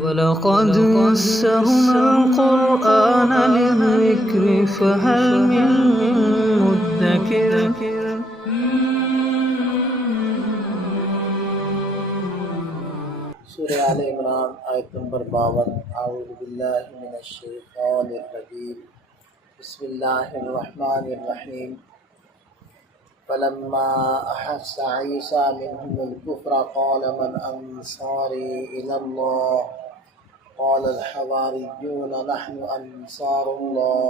وَلَقَدْ يَسَّرْنَا الْقُرْآنَ لِلذِّكْرِ فَهَلْ مِن مُّدَّكِرٍ سورہ آل عمران آیت نمبر 52۔ اعوذ باللہ من الشیطان الرجیم، بسم اللہ الرحمن الرحیم۔ فلما احس عیسیٰ منہم الکفر قال من انصاری الی اللہ قال الحواریون نحن انصار اللہ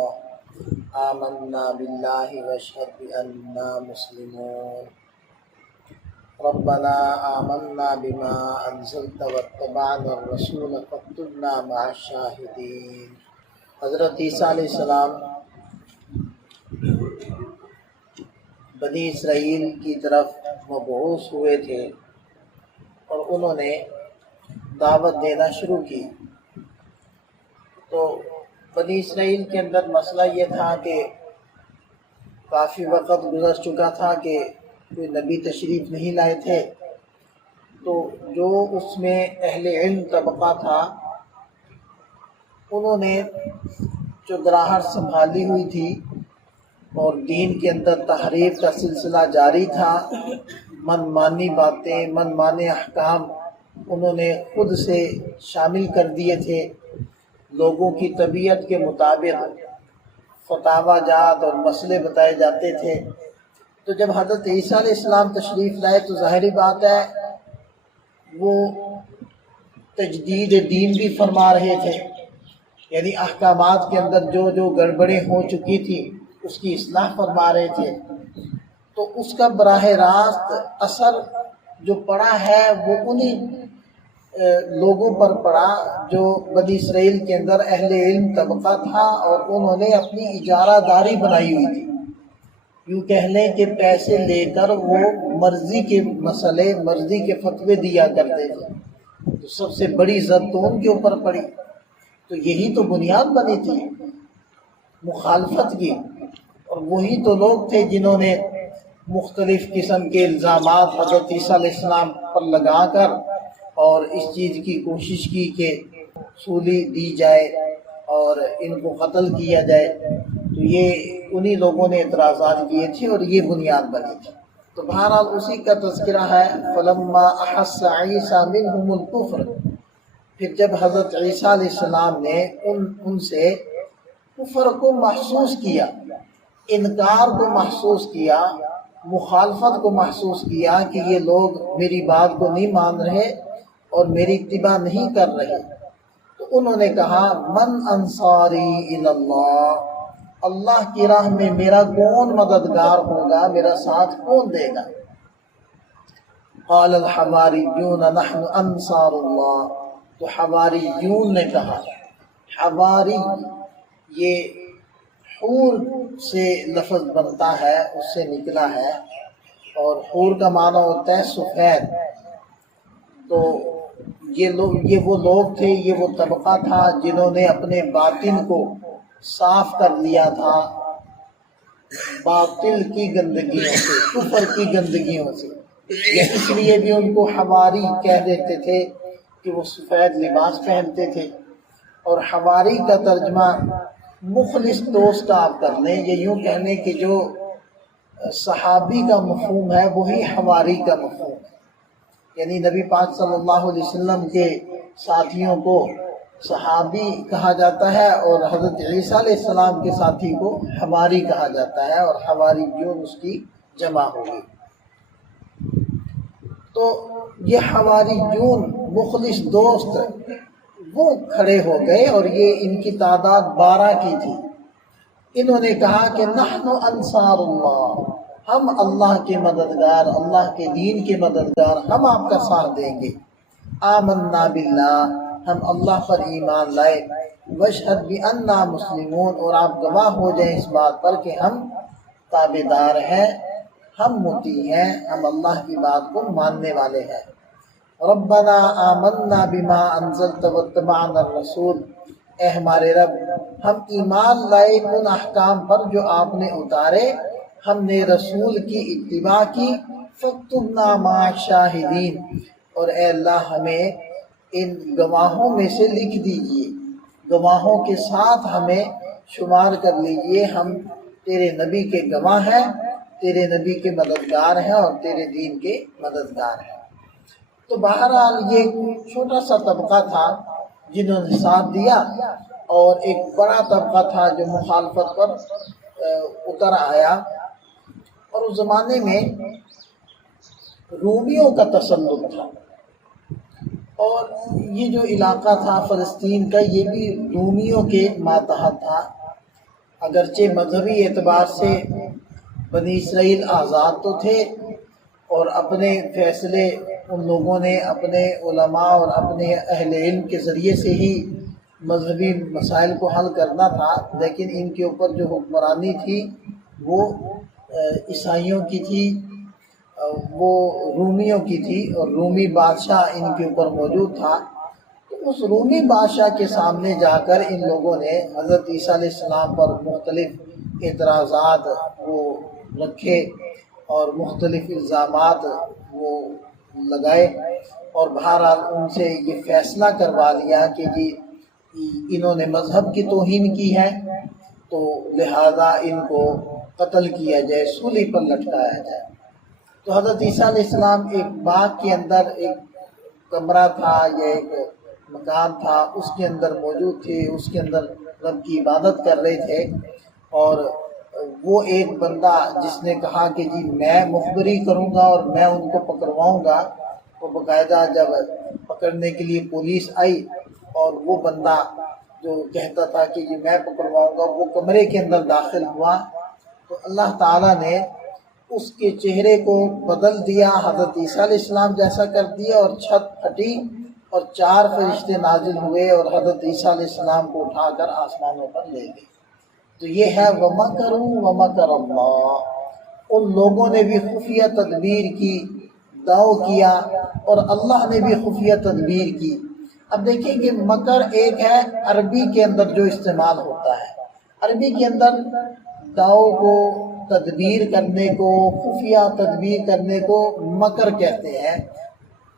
آمنا باللہ واشہد بأننا مسلمون ربنا آمنا بما انزلت واتبعنا الرسول فاکتبنا مع الشاہدین۔ حضرت عیسیٰ علیہ السلام بنی اسرائیل کی طرف مبعوث ہوئے تھے اور انہوں نے دعوت دینا شروع کی۔ تو بنی اسرائیل کے اندر مسئلہ یہ تھا کہ کافی وقت گزر چکا تھا کہ کوئی نبی تشریف نہیں لائے تھے، تو جو اس میں اہل علم طبقہ تھا انہوں نے چودراہٹ سنبھالی ہوئی تھی اور دین کے اندر تحریف کا سلسلہ جاری تھا۔ من مانی باتیں، من مانے احکام انہوں نے خود سے شامل کر دیے تھے۔ لوگوں کی طبیعت کے مطابق فتاوی جات اور مسئلے بتائے جاتے تھے۔ تو جب حضرت عیسیٰ علیہ السلام تشریف لائے تو ظاہری بات ہے وہ تجدید دین بھی فرما رہے تھے، یعنی احکامات کے اندر جو گڑبڑیں ہو چکی تھی اس کی اصلاح فرما رہے تھے۔ تو اس کا براہ راست اثر جو پڑا ہے وہ انہی لوگوں پر پڑا جو بنی اسرائیل کے اندر اہل علم طبقہ تھا اور انہوں نے اپنی اجارہ داری بنائی ہوئی تھی۔ یوں کہہ لیں کہ پیسے لے کر وہ مرضی کے مسئلے، مرضی کے فتوے دیا کرتے تھے، تو سب سے بڑی زد تو ان کے اوپر پڑی۔ تو یہی تو بنیاد بنی تھی مخالفت کی، اور وہی تو لوگ تھے جنہوں نے مختلف قسم کے الزامات حضرت عیسیٰ علیہ السلام پر لگا کر اور اس چیز کی کوشش کی کہ سولی دی جائے اور ان کو قتل کیا جائے۔ تو یہ انہی لوگوں نے اعتراضات کیے تھے اور یہ بنیاد بنی تھی۔ تو بہرحال اسی کا تذکرہ ہے فلما احس عیسیٰ منہم الکفر۔ پھر جب حضرت عیسیٰ علیہ السلام نے ان سے کفر کو محسوس کیا، انکار کو محسوس کیا، مخالفت کو محسوس کیا کہ یہ لوگ میری بات کو نہیں مان رہے اور میری اتباع نہیں کر رہے، تو انہوں نے کہا من انصاری الی اللہ، اللہ کی راہ میں میرا کون مددگار ہوگا، میرا ساتھ کون دے گا؟ قال الحواریون نحن انصار اللہ، تو حواریون نے کہا، حواری یہ حور سے لفظ بنتا ہے، اس سے نکلا ہے، اور حور کا معنی ہوتا ہے سفید۔ تو یہ وہ لوگ تھے، یہ وہ طبقہ تھا جنہوں نے اپنے باطن کو صاف کر لیا تھا باطل کی گندگیوں سے، کفر کی گندگیوں سے۔ اس لیے بھی ان کو حواری کہہ دیتے تھے کہ وہ سفید لباس پہنتے تھے۔ اور حواری کا ترجمہ مخلص دوست آپ کر لیں، یہ یوں کہہ لیں کہ جو صحابی کا مفہوم ہے وہی حواری کا مفہوم ہے، یعنی نبی پاک صلی اللہ علیہ وسلم کے ساتھیوں کو صحابی کہا جاتا ہے اور حضرت عیسیٰ علیہ السلام کے ساتھی کو حواری کہا جاتا ہے، اور حواریون اس کی جمع ہوگی۔ تو یہ حواریون مخلص دوست وہ کھڑے ہو گئے اور یہ ان کی تعداد 12 کی تھی۔ انہوں نے کہا کہ نحن انصار اللہ، ہم اللہ کے مددگار، اللہ کے دین کے مددگار، ہم آپ کا ساتھ دیں گے۔ آمنا باللہ، ہم اللہ پر ایمان لائے، واشہد بأننا مسلمون، اور آپ گواہ ہو جائیں اس بات پر کہ ہم تابعدار ہیں، ہم مطیع ہیں، ہم اللہ کی بات کو ماننے والے ہیں۔ ربنا آمنا بما انزلت واتبعنا الرسول، اے ہمارے رب ہم ایمان لائے ان احکام پر جو آپ نے اتارے، ہم نے رسول کی اتباع کی، فاکتبنا مع الشاہدین، اور اے اللہ ہمیں ان گواہوں میں سے لکھ دیجئے، گواہوں کے ساتھ ہمیں شمار کر لیجئے، ہم تیرے نبی کے گواہ ہیں، تیرے نبی کے مددگار ہیں اور تیرے دین کے مددگار ہیں۔ تو بہرحال یہ چھوٹا سا طبقہ تھا جنہوں نے ساتھ دیا، اور ایک بڑا طبقہ تھا جو مخالفت پر اتر آیا۔ اور اس زمانے میں رومیوں کا تسلط تھا، اور یہ جو علاقہ تھا فلسطین کا، یہ بھی رومیوں کے ماتحت تھا۔ اگرچہ مذہبی اعتبار سے بنی اسرائیل آزاد تو تھے، اور اپنے فیصلے ان لوگوں نے اپنے علماء اور اپنے اہل علم کے ذریعے سے ہی مذہبی مسائل کو حل کرنا تھا، لیکن ان کے اوپر جو حکمرانی تھی وہ عیسائیوں کی تھی، وہ رومیوں کی تھی، اور رومی بادشاہ ان کے اوپر موجود تھا۔ تو اس رومی بادشاہ کے سامنے جا کر ان لوگوں نے حضرت عیسیٰ علیہ السلام پر مختلف اعتراضات وہ رکھے اور مختلف الزامات وہ لگائے، اور بہرحال ان سے یہ فیصلہ کروا لیا کہ جی انہوں نے مذہب کی توہین کی ہے، تو لہذا ان کو قتل کیا جائے، سولی پر لٹکایا جائے۔ تو حضرت عیسیٰ علیہ السلام ایک باغ کے اندر ایک کمرہ تھا یا ایک مکان تھا، اس کے اندر موجود تھے، اس کے اندر رب کی عبادت کر رہے تھے، اور وہ ایک بندہ جس نے کہا کہ جی میں مخبری کروں گا اور میں ان کو پکڑواؤں گا، وہ باقاعدہ جب پکڑنے کے لیے پولیس آئی، اور وہ بندہ جو کہتا تھا کہ جی میں پکڑواؤں گا، وہ کمرے کے اندر داخل ہوا، تو اللہ تعالیٰ نے اس کے چہرے کو بدل دیا، حضرت عیسیٰ علیہ السلام جیسا کر دیا، اور چھت پھٹی اور 4 فرشتے نازل ہوئے اور حضرت عیسیٰ علیہ السلام کو اٹھا کر آسمانوں پر لے گئے۔ تو یہ ہے وَمَكَرُوا وَمَكَرَ اللَّهُ، ان لوگوں نے بھی خفیہ تدبیر کی، داؤ کیا، اور اللہ نے بھی خفیہ تدبیر کی۔ اب دیکھیں کہ مکر ایک ہے عربی کے اندر جو استعمال ہوتا ہے، عربی کے اندر داؤ کو، تدبیر کرنے کو، خفیہ تدبیر کرنے کو مکر کہتے ہیں۔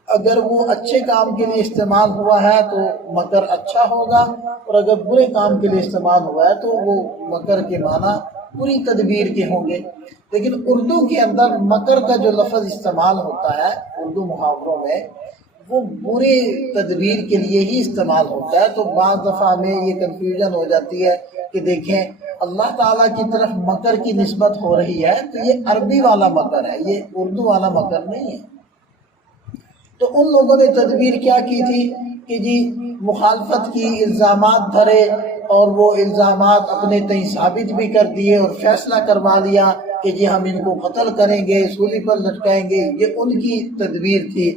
اگر وہ اچھے کام کے لیے استعمال ہوا ہے تو مکر اچھا ہوگا، اور اگر برے کام کے لیے استعمال ہوا ہے تو وہ مکر کے معنی بری تدبیر کے ہوں گے۔ لیکن اردو کے اندر مکر کا جو لفظ استعمال ہوتا ہے اردو محاوروں میں، وہ برے تدبیر کے لیے ہی استعمال ہوتا ہے۔ تو بعض دفعہ میں یہ کنفیوژن ہو جاتی ہے کہ دیکھیں اللہ تعالیٰ کی طرف مکر کی نسبت ہو رہی ہے تو یہ عربی والا مکر ہے، یہ اردو والا مکر نہیں ہے۔ تو ان لوگوں نے تدبیر کیا کی تھی کہ جی مخالفت کی، الزامات دھرے، اور وہ الزامات اپنے تئیں ثابت بھی کر دیے، اور فیصلہ کروا لیا کہ جی ہم ان کو قتل کریں گے، سولی پر لٹکائیں گے۔ یہ ان کی تدبیر تھی،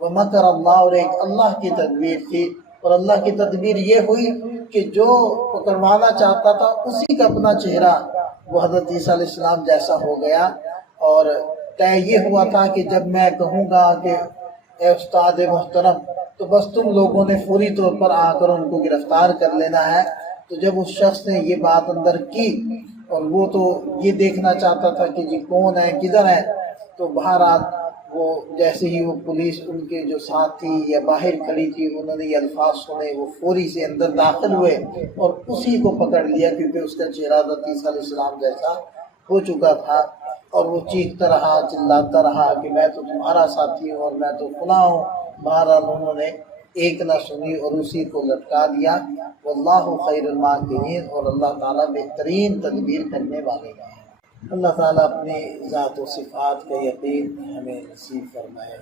وَمَكَرَ اللَّهُ، اور ایک اللہ کی تدبیر تھی۔ اور اللہ کی تدبیر یہ ہوئی کہ جو پکڑوانا چاہتا تھا اسی کا اپنا چہرہ وہ حضرت عیسیٰ علیہ السلام جیسا ہو گیا، اور طے یہ ہوا تھا کہ جب میں کہوں گا کہ اے استاد محترم، تو بس تم لوگوں نے فوری طور پر آ کر ان کو گرفتار کر لینا ہے۔ تو جب اس شخص نے یہ بات اندر کی، اور وہ تو یہ دیکھنا چاہتا تھا کہ جی کون ہے، کدھر ہے، تو بہرحال وہ جیسے ہی وہ پولیس ان کے جو ساتھ تھی یا باہر کھڑی تھی، انہوں نے یہ الفاظ سنے، وہ فوری سے اندر داخل ہوئے اور اسی کو پکڑ لیا، کیونکہ اس کا چہرہ حضرت عیسیٰ علیہ السلام جیسا ہو چکا تھا۔ اور وہ چیختا رہا، چلاتا رہا کہ میں تو تمہارا ساتھی ہوں اور میں تو فلاں ہوں۔ بہرحال انہوں نے ایک نہ سنی اور اسی کو لٹکا دیا۔ واللہ خیر الماکرین، اور اللہ تعالیٰ بہترین تدبیر کرنے والے ہیں۔ اللہ تعالیٰ اپنے ذات و صفات کا یقین ہمیں نصیب فرمائے۔